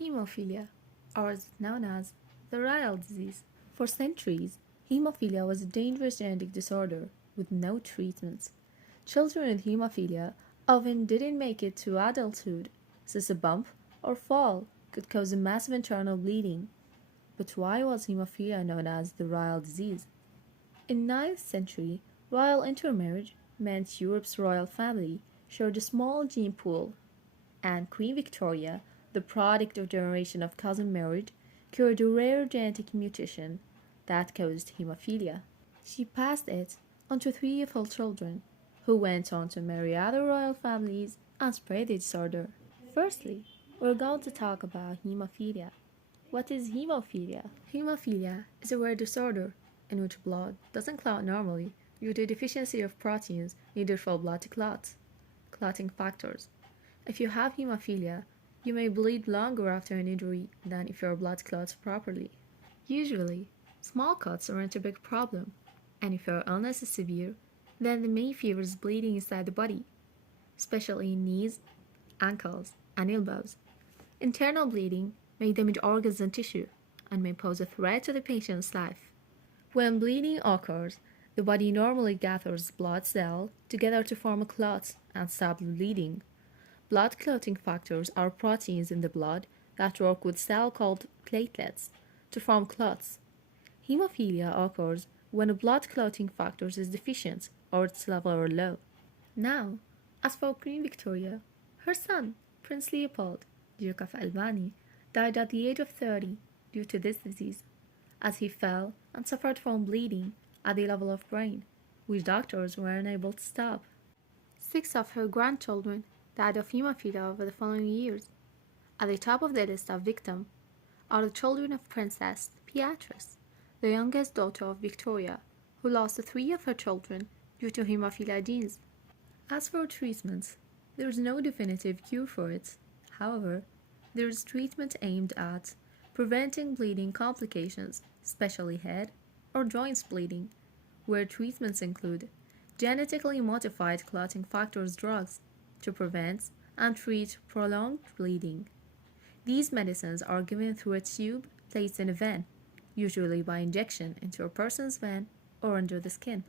Hemophilia, or is known as the royal disease. For centuries, hemophilia was a dangerous genetic disorder with no treatments. Children with hemophilia often didn't make it to adulthood, since a bump or fall could cause a massive internal bleeding. But why was hemophilia known as the royal disease? In 9th century, royal intermarriage meant Europe's royal family shared a small gene pool, and Queen Victoria, the product of a generation of cousin marriage, cured a rare genetic mutation that caused hemophilia. She passed it on to three of her children, who went on to marry other royal families and spread the disorder. Firstly, we're going to talk about hemophilia. What is hemophilia? Hemophilia is a rare disorder in which blood doesn't clot normally due to deficiency of proteins needed for blood to clot. Clotting factors. If you have hemophilia, you may bleed longer after an injury than if your blood clots properly. Usually, small cuts aren't a big problem, and if your illness is severe, then the main fear is bleeding inside the body, especially in knees, ankles, and elbows. Internal bleeding may damage organs and tissue, and may pose a threat to the patient's life. When bleeding occurs, the body normally gathers blood cells together to form a clot and stop the bleeding. Blood clotting factors are proteins in the blood that work with cells called platelets to form clots. Hemophilia occurs when a blood clotting factor is deficient or its level are low. Now, as for Queen Victoria, her son, Prince Leopold, Duke of Albany, died at the age of 30 due to this disease, as he fell and suffered from bleeding at the level of brain, which doctors were unable to stop. 6 of her grandchildren died of hemophilia over the following years. At the top of the list of victims are the children of Princess Beatrice, the youngest daughter of Victoria, who lost 3 of her children due to hemophilia genes. As for treatments, there is no definitive cure for it. However, there is treatment aimed at preventing bleeding complications, especially head or joints bleeding, where treatments include genetically modified clotting factors drugs to prevent and treat prolonged bleeding. These medicines are given through a tube placed in a vein, usually by injection into a person's vein or under the skin.